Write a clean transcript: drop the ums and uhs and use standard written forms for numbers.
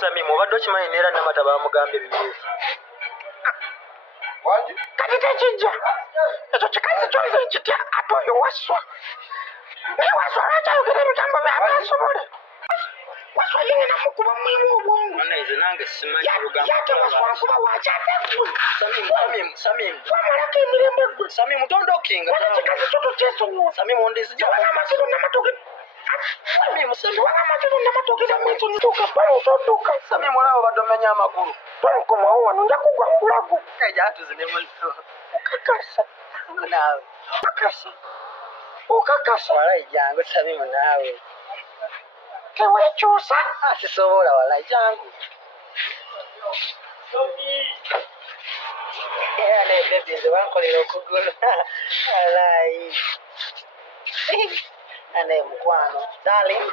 Sami mubadde okimanyi neera Namata bamugambye bibyeso. Wangi? Kati tekijja. Ekyo kikazi kyonze kitya ate oyo Waswa. Naye Waswa lwaki ayogera ebigambo by'abasobole? Waswa ye namukuba mwimu obwongo. Nze nange simanyi lugambo. Yate Waswa nkuba wakyate ggwe. Samim. Wamalako emirembe ggwe. Samim tondokinga. Wano kikazi kyo tokyesonyiwa. Samim ondizija. Wabanga amatiro n'amatoke. Samim. Wabanga amatiro n'amatoke n'amwesonyiwa. Pano otodduka. Samim olaba badde omenya amagulu. Tonkomawo wano nja kugwa nkulago. Kajja atuze ne muto. Okakasa. Naawe. Okakasa. Walayi jangu Samim naawe. Teweekyusa. Sisobola walayi jangu. Ale baby nze wankolera okugulu. Walayi. Ane mukwano. Darling.